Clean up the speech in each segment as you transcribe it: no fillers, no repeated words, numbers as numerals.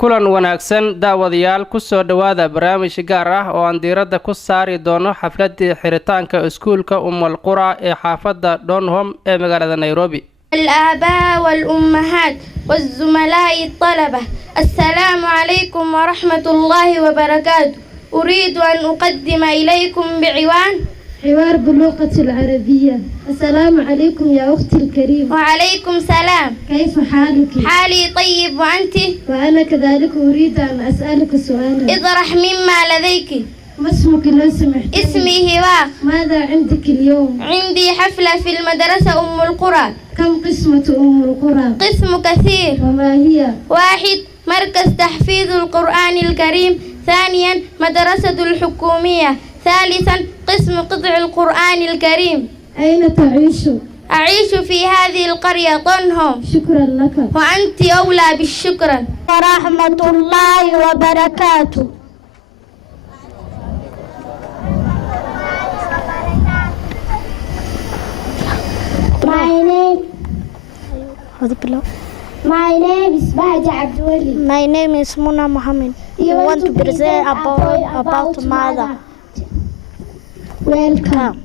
kulan wanaagsan daawadayaal ku soo dhawaada barnaamij gaar ah oo aan diiradda ku saari doono xafladii xiritaanka iskuulka Qura ee xaafadda Donholm ee magaalada Nairobi. الآباء والأمهات والزملاء الطلبة، السلام عليكم ورحمة الله وبركاته. أريد أن أقدم إليكم حوار باللغة العربية. السلام عليكم يا أختي الكريمة. وعليكم السلام. كيف حالك؟ حالي طيب، وأنت؟ وأنا كذلك أريد أن أسألك سؤالا. اطرح مما لديك. ما اسمك لو سمحت؟ اسمي هواء. ماذا عندك اليوم؟ عندي حفلة في المدرسة القرى. كم قسمة القرى؟ قسم كثير. وما هي؟ 1. مركز تحفيظ القرآن الكريم. 2. مدرسة الحكومية. 3. قسم قطع القرآن الكريم. أين تعيش؟ أعيش في هذه القرية طنهم. شكرا لك. وأنت أولى بالشكر. ورحمة الله وبركاته. My name is Baja Abdulwali. My name is Muna Mohammed. You want to present about mother. Welcome.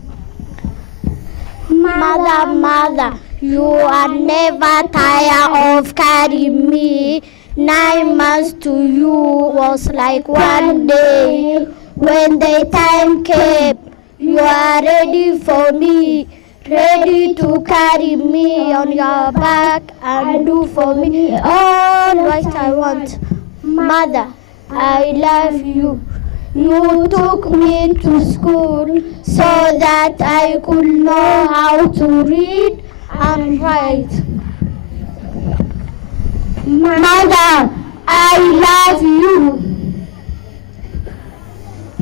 Mother, you are never tired of carrying me. 9 months to you was like one day. When the time came, you are ready for me. Ready to carry me on your back and do for me all what I want. Mother, I love you. You took me to school so that I could know how to read and write. Mother, I love you.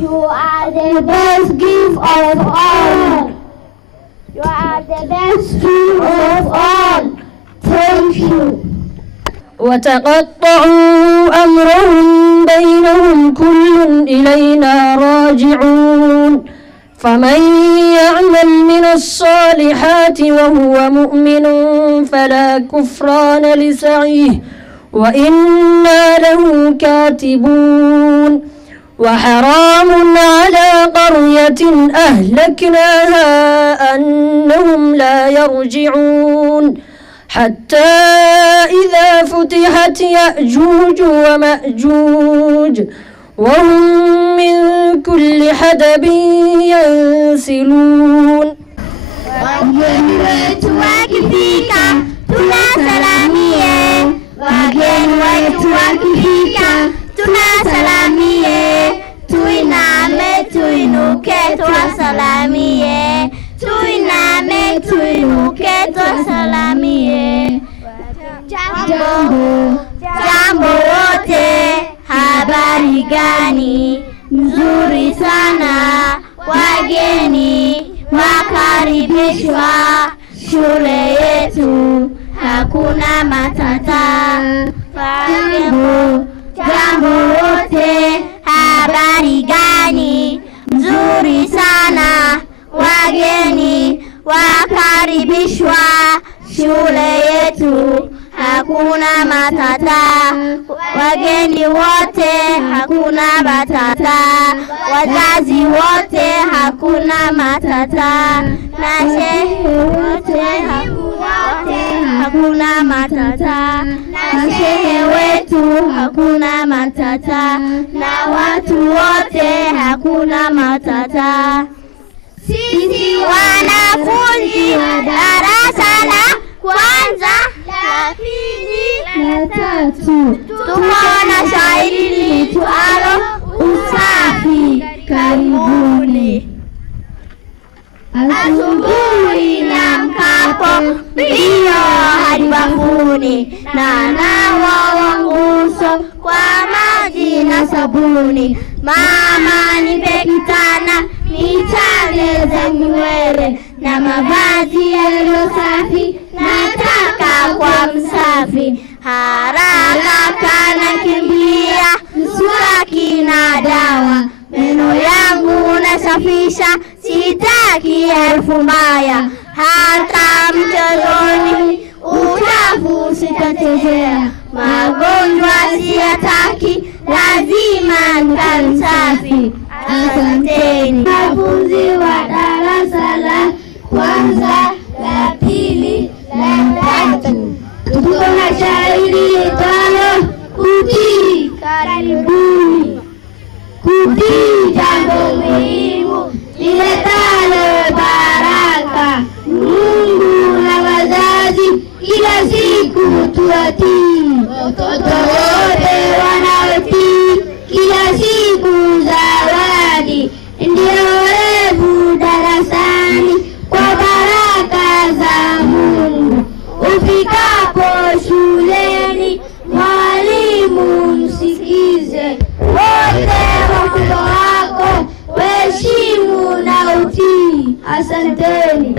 You are the best gift of all. You are the best gift of all. Thank you. وتقطعوا أمرهم بينهم كل إلينا راجعون فمن يعمل من الصالحات وهو مؤمن فلا كفران لسعيه وإنا له كاتبون وحرام على قرية أهلكناها أنهم لا يرجعون حتى إذا فتحت يأجوج ومأجوج وهم من كل حدب ينسلون. Wageni wetu wakifika tunasalamie. Wageni wetu wakifika tunasalamie. Tuiname tuinuke tuwasalamie. Tuiname tuinuke tuwasalamie. Jambo wote, habari gani? Nzuri sana. Wageni wakaribishwa shule yetu, hakuna matata. Jambo wote, habari gani? Nzuri sana. Wageni wakaribishwa shule yetu, hakuna matata. Wageni wote, hakuna matata. Wazazi wote, hakuna matata. Na shehe wote, hakuna matata. Na shehe wetu, hakuna matata. Na watu wote, hakuna matata. Sisi wanafunzi wa darasa la kwanza, la pili, la tatu, tumeona shairi liitwalo usafi. Karibuni. Asubuhi niamkapo mbio hadi bafuni, na nawa uso kwa maji na sabuni. Mama nipe kitana nitaneze nywele, na mavazi yaliyo safi nataka kwa msafi. Haraka kana kimbia, mswaki na dawa, meno yangu nasafisha, sitaki harufu mbaya. Hata mchezoni uchafu sitachezea, magonjwa siyataki. Asanteni.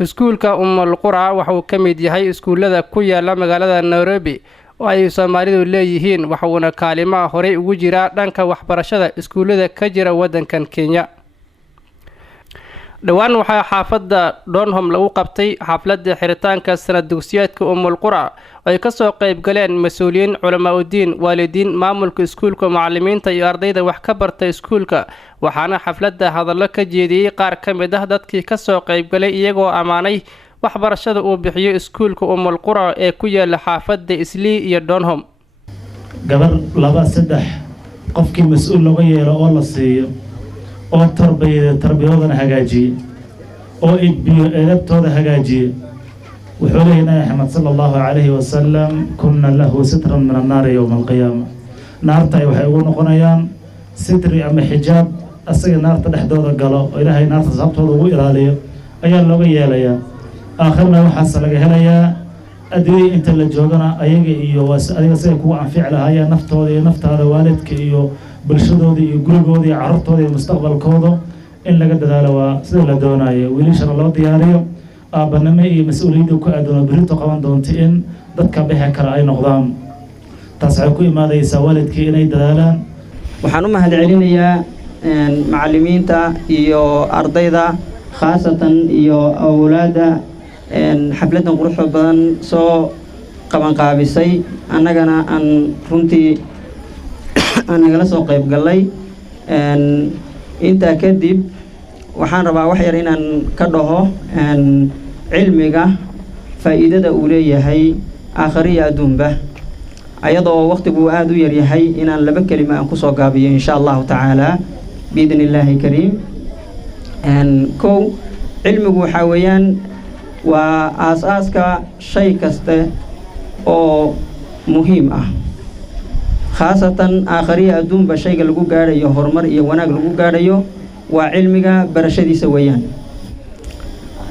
iskuulka Qura waxa uu ka mid yahay iskuulada ku yaala magaalada Nairobi oo ay Soomaalidu leeyihiin waxa uu kaalimo hore ugu jira dhanka waxbarashada iskuulada ka jira wadankan Kenya. dhawaan waxaa xaafadda Donholm lagu qabtay xafladda xiritaanka sanad dugsiyeedka Qura ay ka soo qayb galeen mas'uuliyiin culimo u diin waalidiin maamulka iskuulka macallimiinta iyo ardayda wax ka bartay iskuulka waxaana xafladda hadallo ka jeediyay qaar ka mid ah dadkii ka soo qayb galay iyagoo amaanay waxbarashada uu bixiyo iskuulka Qura ee ku yaala xaafadda Islii iyo Donholm. gabar 2-3 qofkii mas'uul laga yeelo oo la siiyo oo tarbiyadooda hagaajiye oo idbiyo edabtooda hagaajiye wuxuu leeyahay Muhammad sallallahu alayhi wa sallam kunna lahu sitran min an-nar yawm al-qiyamah naarta waxay ugu noqonayaan sitri ama xijaab asaga naarta dhexdooda galo oo ilaahay naarta sababtooda ugu ilaaliyo ayaa looga yeelayaa aakhirna waxa laga helayaa adii inta la joogana ayaga iyo adiga say ku anfici lahaayeen naftooda iyo naftaada waalidka iyo bulshadooda iyo gurigooda iyo carruurtooda iyo mustaqbalkooda in laga dadaalo waa sida la doonayo wiilashana loo diyaariyo aabanimo iyo mas'uuliyadda ku aadan berito qaban doonto in dadka bixi kara ay noqdaan taas ay ku imaadaysaa waalidkii inay dadaalaan. waxaan u mahadcelinayaa macallimiinta iyo ardayda khaasatan iyo awlaada xafladan quruxda badan soo qaban qaabisay annagana aan runtii aan nagala soo qayb galay inta kadib waxaan rabaa wax yar inaan ka dhaho cilmiga faa'iidada uu leeyahay aakhiriya adduunba ayadoo waqtigu aad u yar yahay inaan 2 kelimo aan ku soo gaabiyo insha Allah ta'ala biidnillaahi kariim kow cilmigu waxa weeyaan waa aasaaska shay kasta oo muhiim ah khaasatan aakhiriya adduunba shayga lagu gaarayo horumar iyo wanaag lagu gaarayo waa cilmiga barashadiisa weeyaan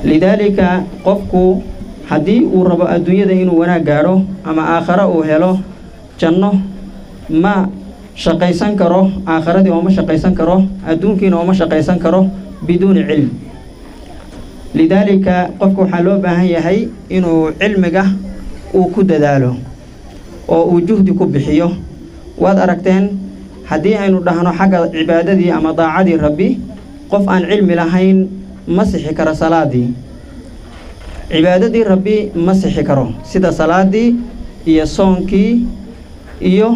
lidaalika qofku haddii uu rabo adduunyada inuu wanaag gaaro ama aakhira uu helo janno ma shaqaysan karo aakhiradii oo ma shaqaysan karo adduunkiina oo ma shaqaysan karo biduuni cilm lidaalika qofku waxaa loo baahan yahay inuu cilmiga uu ku dadaalo oo uu juhdi ku bixiyo waad aragteen haddii aynu dhahno xagga cibaadadii ama daacadii rabbi qof aan cilmi lahayn ma sixi karo salaadii cibaadadii rabbi ma sixi karo sida salaadii iyo soonkii iyo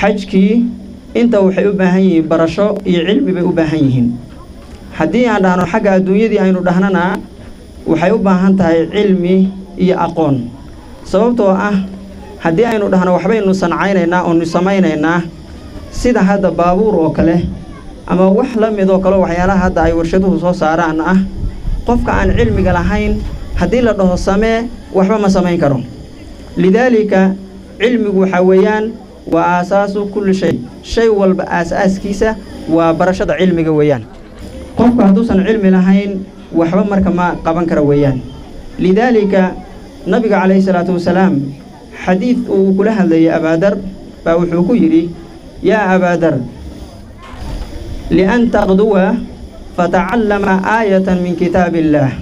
xajkii inta waxay u baahan yihiin barasho iyo cilmi bay u baahan yihiin haddii aan dhahno xagga adduunyadii aynu dhahnana waxay u baahan tahay cilmi iyo aqoon sababtoo ah haddii aynu dhahno waxbaynu sancaynaynaa oo samaynaynaa sida hadda baabuur oo kale ama wax la mid oo kale waxyaalaha hadda ay warshaduhu soo saaraan ah qofka aan cilmiga lahayn haddii la dhaho samee waxba ma samayn karo lidaalika cilmigu waxa weeyaan waa aasaasu kulli shay walba aasaaskiisa waa barashada cilmiga weeyaan qofku hadduusan cilmi lahayn waxba marka ma qaban kara weeyaan lidaalika nabiga calayhi salaatu wasalaam xadiid uu kula hadlayay abaadar baa wuxuu ku yidhi yaa abaadar lian taqduwa fatacallama aayatan min kitaabi illaah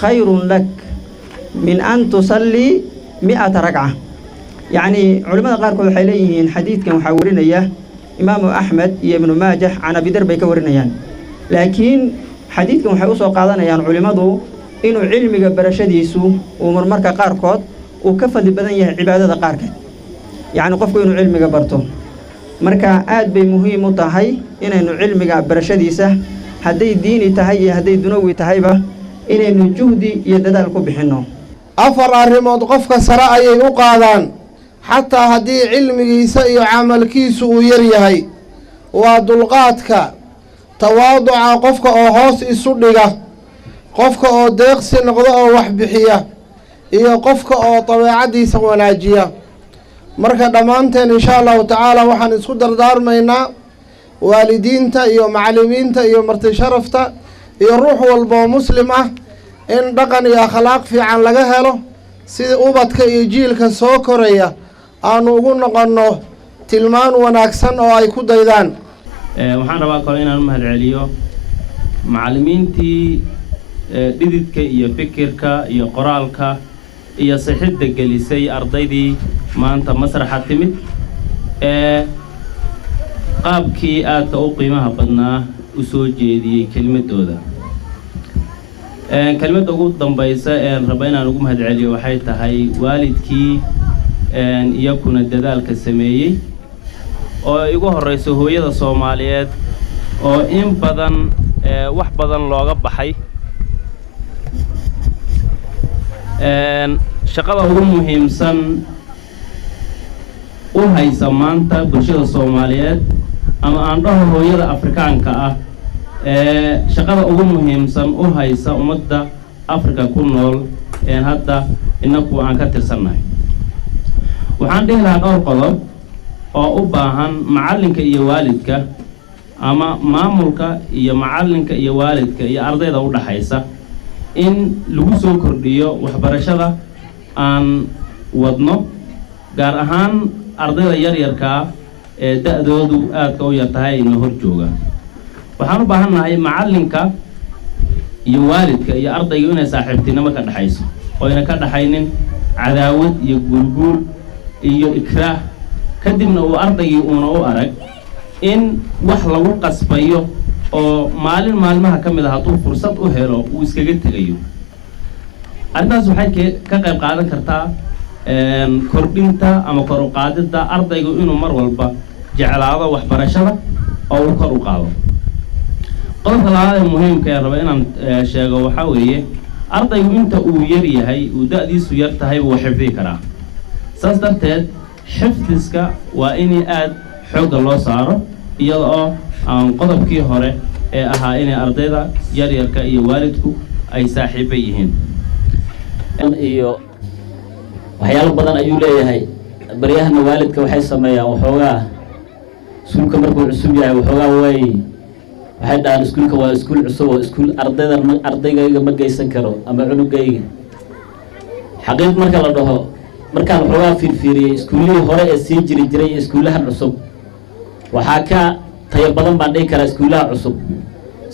khayrun lak min an tusallii 100 ragca yacni culimmada qaarkood waxay leeyihiin xadiidkan waxaa warinaya imaamu axmed iyo ibnu maajah can abidar bay ka warinayaan laakiin xadiidkan waxay u soo qaadanayaan culimmadu inuu cilmiga barashadiisu uu marmarka qaarkood uu ka fadli badan yahay cibaadada qaarkeed yacni qofku inuu cilmiga barto marka aad bay muhiim u tahay inaynu cilmiga barashadiisa hadday diini tahay iyo hadday dunawi tahayba inaynu juhdi iyo dadaal ku bixinno 4 arrimood qofka sare ayay u qaadaan xataa haddii cilmigiisa iyo camalkiisu uu yar yahay waa dulqaadka tawaaduca qofka oo hoos isu dhiga qofka oo deeqsi noqdo oo wax bixiya iyo qofka oo dabeecadiisa wanaajiya marka dhammaanteen insha allahu tacaala waxaan isku dardaarmaynaa waalidiinta iyo macallimiinta iyo marti sharafta iyo ruux walba oo muslim ah in dhaqan iyo akhlaaq fiican laga helo sida ubadka iyo jiilka soo koraya aanu ugu noqonno tilmaan wanaagsan oo ay ku daydaan waxaan rabaa kale inaan u mahadceliyo macallimiintii dhididka iyo fikirka iyo qoraalka iyo sixidda gelisay ardaydii maanta masraxa timid qaabkii aadka u qiimaha badnaa u soo jeediyey kelimadooda. Kelimadda ugu dambaysa raba inaan ugu mahadceliyo waxay tahay waalidkii iyaguna dadaalka sameeyey oo igu horeyso hooyada Soomaaliyeed oo in badan wax badan looga baxay shaqada ugu muhiimsan u haysa maanta bulshada Soomaaliyeed ama aan dhaho hooyada Afrikaanka ah shaqada ugu muhiimsan u haysa ummadda Afrika ku nool hadda inagu aan ka tirsannahay. waxaan dhihi lahaa dhowr qodob oo u baahan macallinka iyo waalidka ama maamulka iyo macallinka iyo waalidka iyo ardayda u dhaxaysa in lagu soo kordhiyo waxbarashada aan wadno gaar ahaan ardayda yaryarka ee da'doodu aadka u yartahay inoo hor jooga. waxaan u baahannahay macallinka iyo waalidka iyo ardayga inay saaxiibtinimo ka dhaxayso oo ayna ka dhaxaynin cadaawad iyo guulguul iyo ikraah kadibna uu ardaygii uuna u arag in wax lagu qasbayo oo maalin maalmaha ka mid ah hadduu fursad u helo uu iskaga tegayo. arrintaas waxay ka qayb qaadan kartaa kordhinta ama kor u qaadidda ardaygu inuu mar walba jeclaado waxbarashada oo uu kor u qaado. qodobka labaad ee muhiimka ee raba inaan sheego waxaa weeye ardaygu inta uu yar yahay uu da'diisu yar tahay wuu xifdi karaa. saas darteed xifdiska waa in aad xoogga loo saaro iyada oo aan qodobkii hore ee ahaa inay ardayda yaryarka iyo waalidku ay saaxiibo yihiin. iyo waxyaalo badan ayuu leeyahay. baryahana waalidka waxay sameeyaan waxoogaa iskuulka markuu cusub yahay waxoogaa waxay dhahaan iskuulka waa iskuul cusub oo iskuul ardaygayga ma geysan karo ama cunugayga. xaqiiq marka la dhaho markaan waxoogaa fiirfiiriyey iskuullihii hore ee sii jiri jiray iyo iskuullahan cusub waxaa ka tayo badan baan dhihi karaa iskuullaha cusub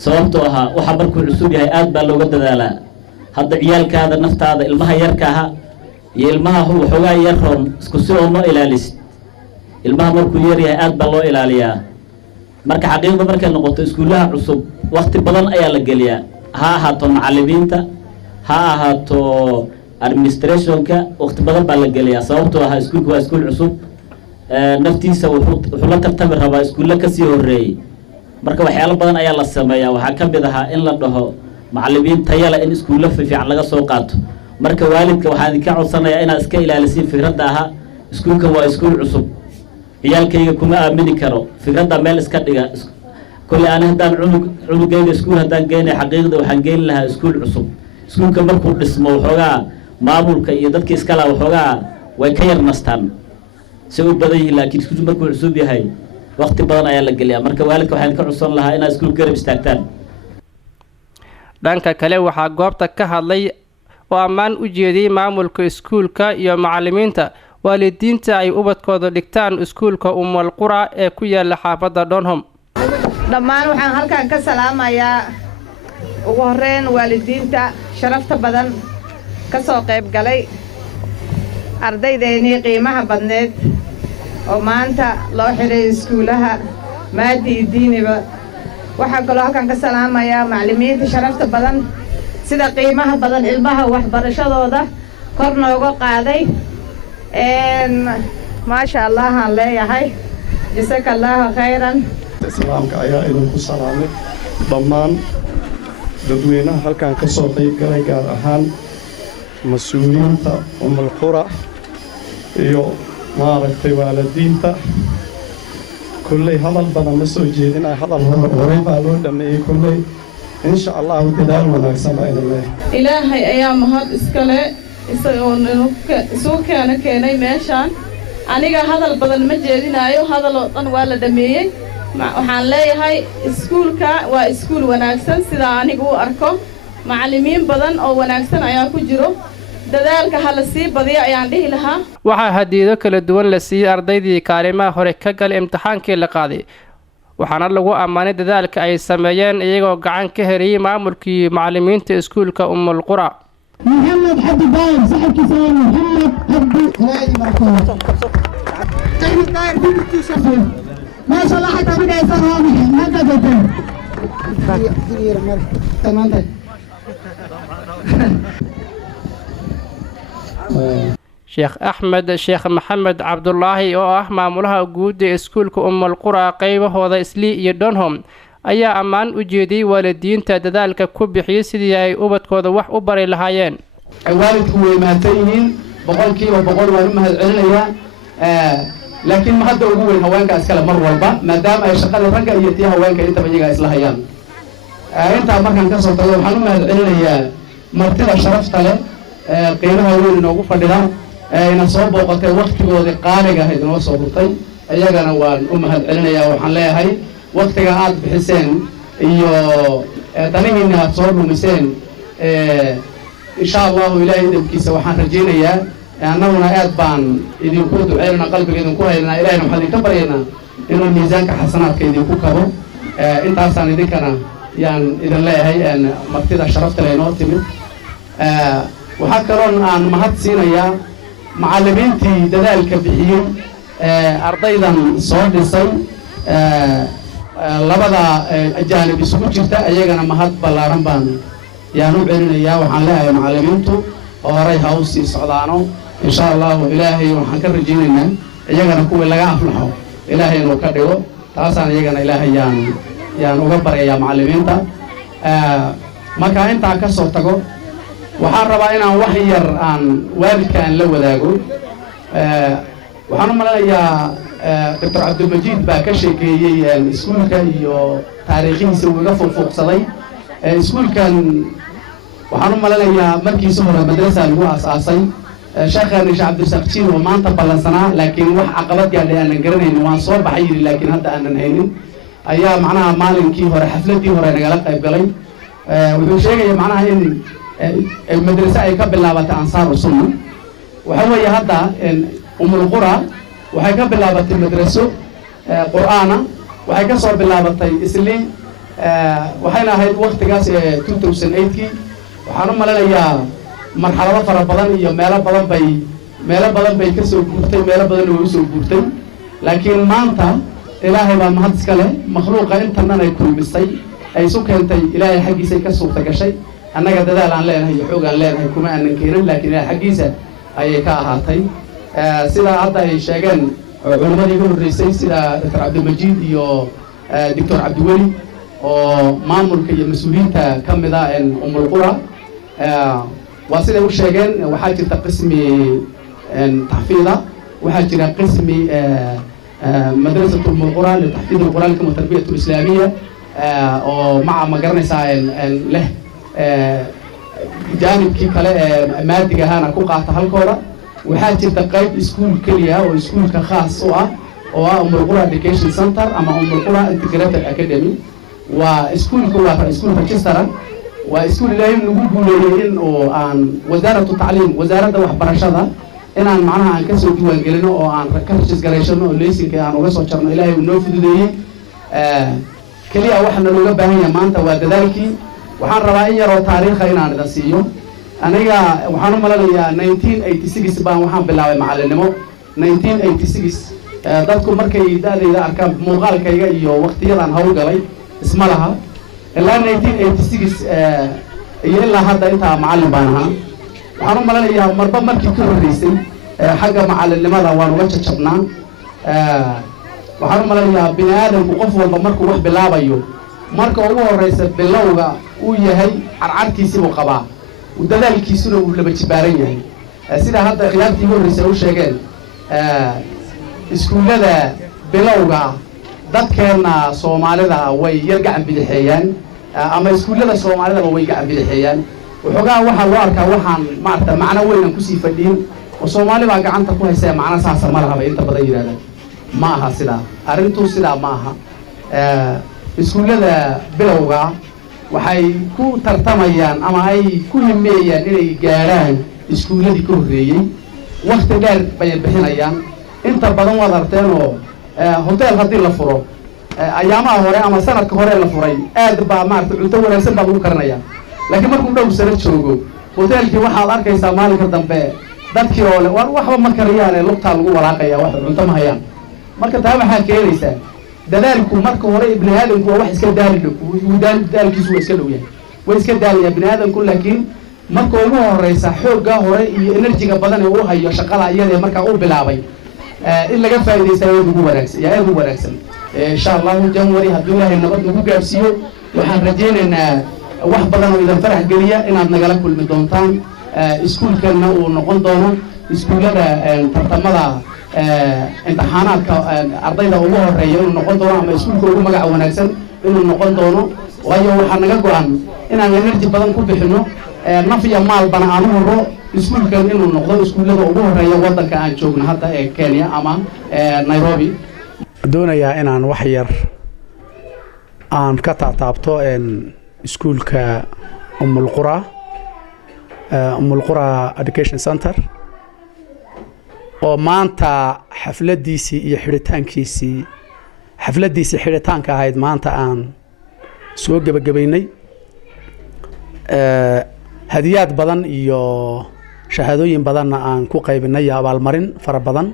sababtoo ahaa waxa markuu cusub yahay aad baa looga dadaalaa. hadda ciyaalkaada naftaada ilmaha yarka aha iyo ilmaha waxoogaa yarroon isku si oo noo ilaalisid. ilmaha markuu yar yahay aad baa loo ilaaliyaa. marka xaqiiqda markay noqoto iskuullaha cusub waqti badan ayaa la geliyaa ha ahaato macallimiinta ha ahaato administrationka waqti badan baa la geliyaa sababtoo ah iskuulka waa iskuul cusub naftiisa wuxuu la tartami rabaa iskuulla kasii horeeyey. marka waxyaalo badan ayaa la sameeyaa. waxaa ka mid ahaa in la dhaho macallimiin tayale in iskuulla fiican laga soo qaato. marka waalidka waxaan idinka codsanayaa inaad iska ilaalisiin fikradda ahaa iskuulka waa iskuul cusub ciyaalkayga kuma aamini karo fikradda meel iska dhiga. kolley aan haddaan cunugayga iskuul haddaan geynay xaqiiqda waxaan geyn lahaa iskuul cusub. iskuulka markuu dhismo waxoogaa maamulka iyo dadka iskala waxoogaa way ka yar nastaan si u badan yihiin laakiin iskuulku markuu cusub yahay waqti badan ayaa la geliyaa. marka waalidka waxaan ka codsan lahaa inaad iskuulka garab istaagtaan. dhanka kale waxaa goobta ka hadlay oo ammaan u jeediyey maamulka iskuulka iyo macallimiinta waalidiinta ay ubadkooda dhigtaan iskuulka Ummul Qura ee ku yaala xaafadda Donholm. dhammaan waxaan halkan ka salaamayaa ugu horreyn waalidiinta sharafta badan ka soo qayb galay ardaydeennii qiimaha badneed oo maanta loo xiray iskuulaha maadi iyo diiniba. waxaan kaloo halkan ka salaamayaa macallimiinta sharafta badan sida qiimaha badan ilmaha waxbarashadooda kor nooga qaaday. maasha allah aan leeyahay jasaka allahu khayran. islaamka ayaa idinku salaamay dhammaan dadweynaha halkan ka soo qayb galay gaar ahaan mas-uuliyiinta Ummul Qura iyo maaragtay waalidiinta. kulley hadal badan ma soo jeedinay hadal horey baa loo dhameeyey. kulley insha allahu dadaal wanaagsan baa idin leeyahay. ilaahay ayaa mahad iskale isagoo isugu keenay meeshaan. aniga hadal badan ma jeedinaayo hadal oo dhan waa la dhameeyey. waxaan leeyahay iskuulka waa iskuul wanaagsan sidaa anigu u arko. macallimiin badan oo wanaagsan ayaa ku jiro. dadaalka hala sii badiyo ayaan dhihi lahaa. waxaa hadiido kala duwan la siiyey ardaydii kaalimaha hore ka galay imtixaankii la qaaday waxaana lagu ammaanay dadaalka ay sameeyeen iyagoo gacan ka heliyey maamulkii macallimiinta iskuulka Ummul Qura. محمد حد باين صاحب كيسان محمد حد هواي مركز ما شاء الله حتى بدأ يصير ما قدرت تمام Sheekh Ahmed Sheekh Maxamed Cabdullaahi oo ah maamulaha guud ee iskuulka Ummul Qura qaybahooda Islii iyo Donholm ayaa ammaan u jeediyay waalidiinta dadaalka ku bixiyay sidii ay ubadkooda wax u bari lahaayeen. waalidku way maatayiin boqolkiiba boqol waan u mahadcelinayaa laakiin ma hadda ugu weyn haweenka iskala mar walba maadaama ay shaqada ragga iyo tii haweenka inta iyaga isla hayaan inta markaan ka soo tago waxaan u mahadcelinayaa martida sharafta leh qiimaha weyn inoogu fadhida ina soo booqatay waqtigoodii qaaliga ahayd inoo soo hurtay iyagana waan u mahadcelinayaa waxaan leeyahay waqtiga aad bixiseen iyo danihiina aad soo dhumiseen insha allahu ilaahay idinkiisa waxaan rajaynayaa annaguna aad baan idinku duceynana qalbiga idinku haynaa ilaahayna waxaan idinka baryaynaa inuu miisaanka xasanaadka idinku kabo intaasaan idinkana yaan idin leeyahay martida sharafta leh inoo timid waxaa kaloo aan mahad siinayaa macallimiintii dadaalka bixiyey ardaydan soo dhisay labada ajaanib isugu jirta ayagana mahad ballaaran baan yaan u celinayaa waxaan leeyahay macallimiintu horay ha u sii socdaano insha allahu ilaahay waxaan ka rajaynaynaa iyagana kuwii laga aflaxo ilaahay inuu ka dhigo taasaan iyagana ilaahay yaan uga baryayaa macallimiinta marka intaa ka soo tago waxaan rabaa inaan wax yar aan waalidka aan la wadaago waxaan u maleynayaa Dr. Cabdulmajiid baa ka sheekeeyey iskuulka iyo taariikhihiisa uu iga fuuqsaday iskuulkan waxaan u maleynayaa markiisa hore madrasa lagu aasaasay sheekhan Sheekh Cabdirasaaq Jiin oo maanta ballansanaa laakiin wax caqabad gaadhay aanan garanaynin waan soo baxay yiri laakiin hadda aanan haynin ayaa macnaha maalinkii hore xafladii hore nagala qayb galay wuxuu sheegay macnaha in madrasa ay ka bilaabatay Ansaar Sunna waxa weeye hadda Ummul Qura waxay ka bilaabatay madraso quraana waxay ka soo bilaabatay Islii waxayna ahayd waqtigaas 2008kii waxaan u maleynayaa marxalado fara badan iyo meelo badan bay ka soo guurtay meelo badan way u soo guurtay laakiin maanta ilaahay baa mahad iska leh makhluuqa intan ay kulmisay ay isu keentay ilaahay xaqiisa ka suurta gashay annaga dadaal aan leenahay iyo xoog aan leenahay kuma aanan keenin laakiin ilaahay xaqiisa ayay ka ahaatay sida hadda ay sheegeen culimadii ugu horreysay sida Dr. Cabdulmajiid iyo Dr. Cabdiweli oo maamulka iyo mas'uuliyiinta ka mid ah Ummul Qura waa sida uu sheegeen waxaa jirta qismi taxfiida waxaa jira qismi madrasatu Ummul Qura litahfiid al-Qur'an wa tarbiyatu al-islamiyya oo maca ma garanaysaa leh jaanibkii kale maadiga ahana ku qaata halkooda waxaa jirta qayb iskuul kaliya oo iskuulka khaas u ah oo ah Ummul Qura Education Center ama Ummul Qura Integrated Academy waa iskuulku waa iskuul register waa iskuul ilaahay nagu guuleeyay in oo aan wasaaradda tacliim wasaaradda waxbarashada inaan macnaha aan ka soo diiwaan gelino oo aan ka registrationno oo laysinka aan uga soo jarno ilaahay uu noo fududeeyay kaliya waxna looga baahan yahay maanta waa dadaalkii waxaan rabaa in yar oo taariikh inaan idin siiyo aniga waxaan u maleynayaa 1986 baan waxaan bilaabay macallinimo 1986 dadku markay daadayda arkaan muuqaalkayga iyo waqtiyadan hawl galay isma laha ilaa 1986 iyo ilaa hadda intaa macallin baan ahaa waxaan u maleynayaa marba markii ka horreysay xagga macallinimada waan uga jajabnaa waxaan u maleynayaa bini aadamku qof walba markuu wax bilaabayo marka ugu horreysa bilowga uu yahay carcarkiisii buu qabaa dadaalkiisuna uu laba jibaaran yahay sida hadda khiyaartii ugu horreysay u sheegeen iskuullada bilowga dadkeena Soomaalida way yar gacan bidixeeyaan ama iskuullada Soomaalida way gacan bidixeeyaan waxoogaa waxa loo arkaa waxaan maarta macna weyn ku sii fadhiin oo Soomaali baa gacanta ku haysa macna saasa ma laha inta badan yiraahdo ma aha sida arintu sida ma aha iskuullada bilowga waxay ku tartamayaan ama ay ku himeeyaan inay gaaraan iskuulladii ka horreeyay waqti dheer bay bixinayaan inta badan waad arteen oo hotel haddii la furo ayaamaha hore ama sanadka hore la furay aad baa maaragtay cunto wanaagsan baa lagu karanayaa laakiin markuu dhow sano joogo hoteelkii waxaad arkaysaa maalinka dambe dadkii oo le waxba ma karayaane lugtaa lagu walaaqaya wax cunto ma hayaan marka taa waxaa keenaysaa dadaalku marka hore ibni aadamku waa wax iska daali daalkiisu waa iska dhow yahay way iska daalayaa bini aadamku laakiin marka ugu horeysa xooggaa hore iyo enerjiga badan ee uu hayo shaqada iyadee markaa uu bilaabay in laga faa'iidaysta aad ugu wanaagsan insha allahu janwari hadduu ilaahay nabad nagu gaarsiiyo waxaan rajaynaynaa wax badan oo idan farax geliya inaad nagala kulmi doontaan iskuulkanna uu noqon doono iskuullada tartamada imtixaanaadka ardayda ugu horeeya inuu noqon doono ama iskuulka ugu magaca wanaagsan inuu noqon doono waayo waxaa naga go-an inaan enerji badan ku bixino naf iyo maalbana aan u horo iskuulkan inuu noqdo iskuullada ugu horeeya waddanka aan joogno hadda ee Kenya ama Nairobi doonayaa inaan wax yar aan ka taabto iskuulka Ummul Qura Education Center oo maanta xafladiisii iyo xafladiisii xiritaanka ahayd maanta aan soo gabagabaynay hadiyaad badan iyo shahaadooyin badanna aan ku qaybinay abaalmarin fara badan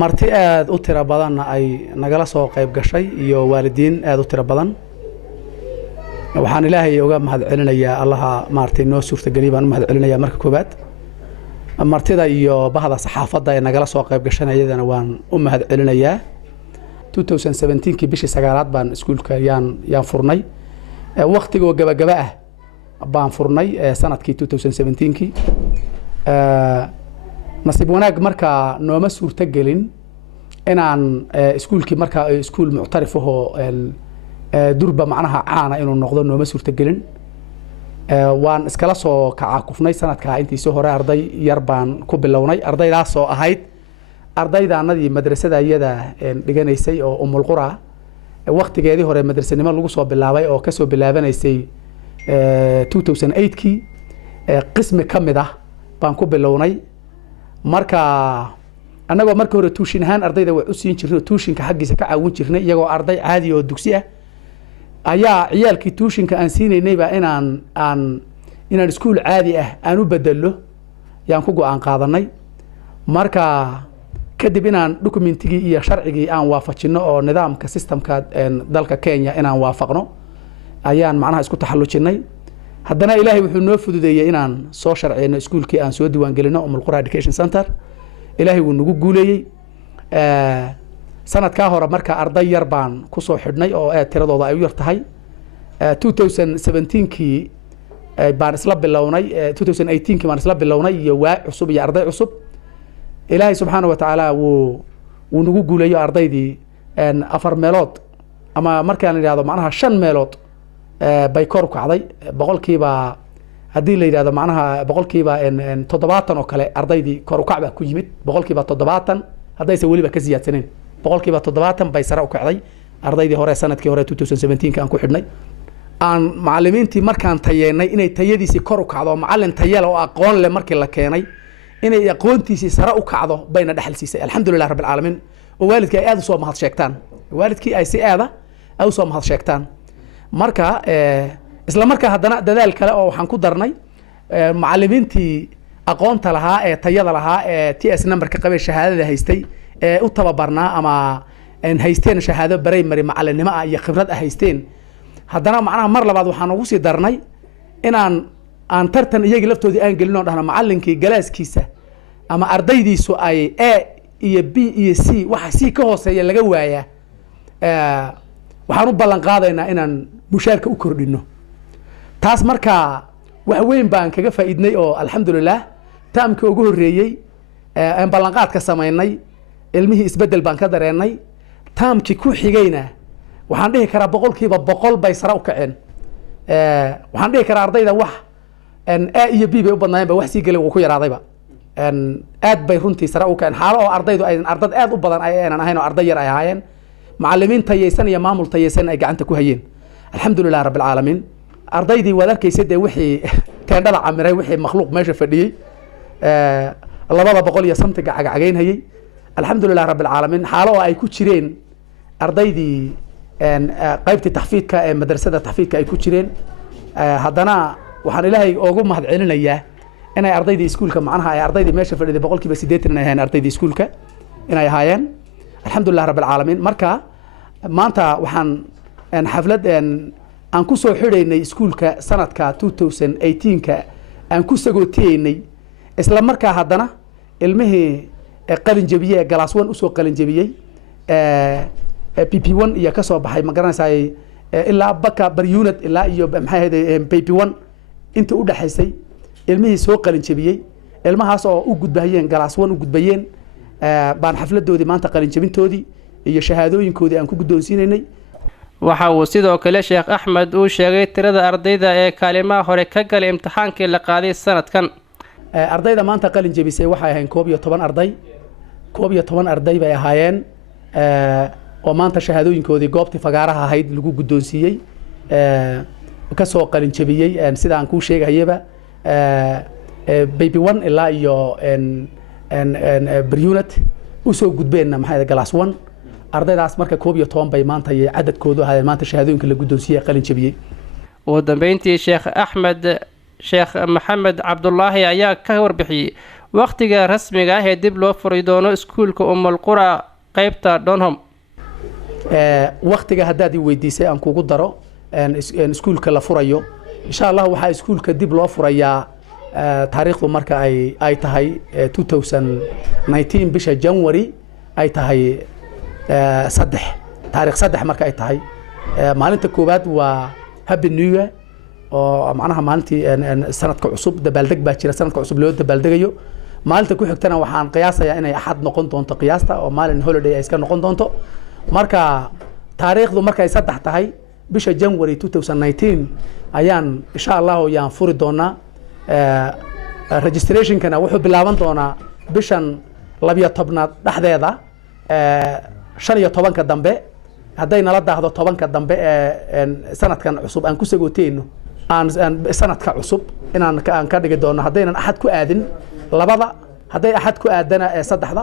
marti aad u tiro badanna ay nagala soo qayb gashay iyo waalidiin aad u tiro badan waxaan ilaahay uga mahadcelinayaa allaha maartay noo suurtageliya baan u mahadcelinayaa marka koobaad martida iyo bahda saxaafadda ee nagala soo qayb gashanayadana waan u mahadcelinayaa 2017 bishii 9aad baan iskuulka yaan furnay waqtigoo gabagaba ah baan furnay sanadkii 2017 nasiib wanaag markaa nooma suurtagelin inaan iskuulkii markaa iskuul muctarif ahoo durba macnaha caana inuu noqdo nooma suurtagelin waan iskala soo kacakufnay sanadkaa intiisii hore arday yar baan ku bilownay ardaydaasoo ahayd ardaydaanadii madrasada iyada dhiganaysay oo Ummul Qura waqtigeedii hore madrasanimo lagu soo bilaabay oo kasoo bilaabanaysay 2008kii qismi ka mid ah baan ku bilownay marka annagoo marka hore tuushin ahaan ardayda wax u siin jirnay tuushinka xaggiisa ka caawin jirnay iyagoo arday caadi oo dugsi ah ayaa ciyaalkii tuushinka aan siinaynayba inaan iskuul caadi ah aan u bedelo yaan ku go'aan qaadanay marka kadib inaan dokumentigii iyo sharcigii aan waafajino oo nidaamka systemka dalka Kenya inaan waafaqno ayaan macnaha isku taxallujinay haddana ilaahay wuxuu noo fududeeyay inaan soo sharciyno iskuulkii aan soo diiwaan gelino Ummul Qura Education Center ilaahay wuu nagu guuleeyay sanadkaa hore marka arday yar baan ku soo xidhnay oo tiradooda ay u yar tahay 2017kii baan isla bilownay 2018kii baan isla bilownay iyo waa cusub iyo arday cusub ilaahay subxaanahu wa tacaala wuu nagu guuleeyo ardaydii 4 meelood ama markaan yidhaahdo macnaha 5 meelood bay kor u kacday boqolkiiba haddii la yidhaahdo macnaha boqolkiiba 70 oo kale ardaydii kor u kac baa ku yimid boqolkiiba 70 haddayse weliba ka siyaadsaneen boqolkiiba 70 bay sare u kacday ardaydii hore sanadkii hore 2017 aan ku xidhnay aan macallimiintii markaan tayeynay inay tayadiisii kor u kacdo macallin tayale oo aqoon leh markii la keenay inay aqoontiisii sare u kacdo bayna dhaxal siisay alxamdulillaah rabbil caalamiin oo waalidkii ay aad u soo mahad sheegtaan waalidkii ay si aad u soo mahad sheegtaan marka isla markaa haddana dadaal kale oo waxaan ku darnay macallimiintii aqoonta lahaa ee tayada lahaa ee TS numberka qabay shahaadada haystay ee u tababarnaa ama haysteen shahaado primary macallinimo ah iyo khibrad ah haysteen haddana macnaha mar labaad waxaan ugu sii darnay inaan tartan iyagii laftoodii aan gelin oo dhahna macallinkii galaaskiisa ama ardaydiisu ay A iyo B iyo C waxa C ka hooseeya laga waayaa waxaan u ballan qaadaynaa inaan mushaarka u kordhino taas markaa wax weyn baan kaga faa'iidnay oo alxamdulillaah taamkii ugu horreeyey aan ballanqaadka samaynay ilmihii isbeddel baan ka dareennay taamkii ku xigayna waxaan dhihi karaa boqolkiiba 100 bay sare u kaceen waxaan dhihi karaa ardayda wax A iyo B bay u badnaayeen ba wax sii galay uu ku yaraadayba aad bay runtii sare u kaceen xaalo oo ardaydu ay ardad aad u badan ay aanan ahayn oo arday yar ay ahaayeen macallimiin tayaysan iyo maamul tayaysan ay gacanta ku hayeen alxamdulillaah rabbil caalamiin ardaydii waad arkaysa dee wixii teendhada camiray wixii makhluuq meesha fadhiyey 200 iyo samtiga cagacagaynayay alxamdulillaah rabbil caalamiin xaalo oo ay ku jireen ardaydii qaybtii taxfiidka ee madrasada taxfiidka ay ku jireen haddana waxaan ilaahay ugu mahadcelinayaa inay ardaydii iskuulka macnaha ay ardaydii meesha fadhiday 80% inay ahaayeen ardaydii iskuulka inay ahaayeen alxamdulilah rabbil caalamiin marka maanta waxaan xaflad aan ku soo xidhaynay iskuulka sanadka 2018ka aan ku sagootiyeynay isla markaa haddana ilmihii qalin jabiyey galaas 1 usoo qalin jabiyey PP1 iyo ka soo baxay ma garanaysaa ilaa baka bar unit ilaa iyo maxay ahayd PP1 inta u dhaxaysay ilmihii soo qalin jabiyey ilmahaas oo u gudbayeen galaas 1 u gudbayeen baan xafladoodii maanta qalin jabintoodii iyo shahaadooyinkoodii aan ku guddoonsiinaynay waxa uu sidoo kale Sheekh Axmed uu sheegay tirada ardayda ee kaalimaha hore ka galay imtixaankii la qaaday sanadkan ardayda maanta qalin jabisay waxay ahayn 12 arday 12 arday bay ahaayeen oo maanta shahaadooyinkoodii goobtii fagaaraha ahayd lagu guddoonsiiyey ka soo qalin jabiyey sida aan ku sheegayaba baby 1 ilaa iyo per unit usoo gudbeenna maxay galaas 1 ardaydaas marka 12 bay maanta iyo cadadkoodu ahaayeen maanta shahaadooyinka la guddoonsiiyey qalin jabiyey ugu dambeyntii Sheekh Maxamed Cabdullaahi ayaa ka warbixiyay waqtiga rasmiga ah ee dib loo furi doono iskuulka Qura qaybta Donholm waqtiga haddaad i weydiisay aan kugu daro iskuulka la furayo insha Allah waxaa iskuulka dib loo furayaa taariikhdu marka ay tahay 2019 bisha January ay tahay taariikh 3 marka ay tahay maalinta koowaad waa happy new year oo macnaha maalintii sanadka cusub dabaaldeg baa jira sanadka cusub loo dabaaldegayo maalinta ku xigtana waxaan qiyaasayaa inay axad noqon doonto qiyaasta oo maalin holiday ay iska noqon doonto marka taariikhdu marka ay 3 tahay bisha January 2019 ayaan insha Allah yaan furi doonaa registration kana wuxuu bilaaban doonaa bishan 12 dhaxdeeda 15 dambe hadday nala daahdo 10 dambe sanadkan cusub aan ku sagooteyno aan sanadka cusub inaan ka dhigi doono haddaynan axad ku aadin labada hadday axad ku aadana saddexda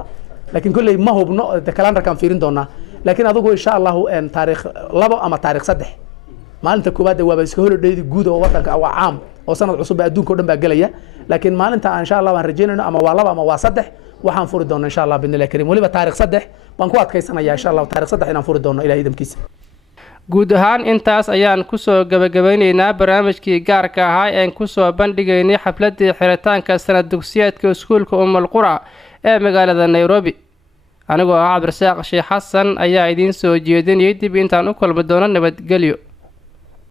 laakiin kulley ma hubno kalandarkaan fiirin doonaa laakiin adigu insha Allah taariikh 2 ama taariikh 3 maalinta koowaad waa iska holiday guud oo wadanka waa caam oo sanad cusub adduunka oo dhan baa galaya laakiin maalinta insha Allah waan rajeynayno ama waa 2 ama waa 3 waxaan furi doonaa insha Allah bidnilaahi kariim waliba taariikh 3 baan ku adkaysanayaa insha Allah taariikh 3 inaan furi doono ilaahay idamkiisa guud ahaan intaas ayaan ku soo gabagabaynaynaa barnaamijkii gaarka ahaa ee ku soo bandhigaynay xafladii xiritaanka sanad dugsiyeedka iskuulka Qura ee magaalada Nairobi anigoo ah Cabdirasaaq Sheekh Xasan ayaa idin soo jeedinayay dib intaan u kulmi doono nabadgelyo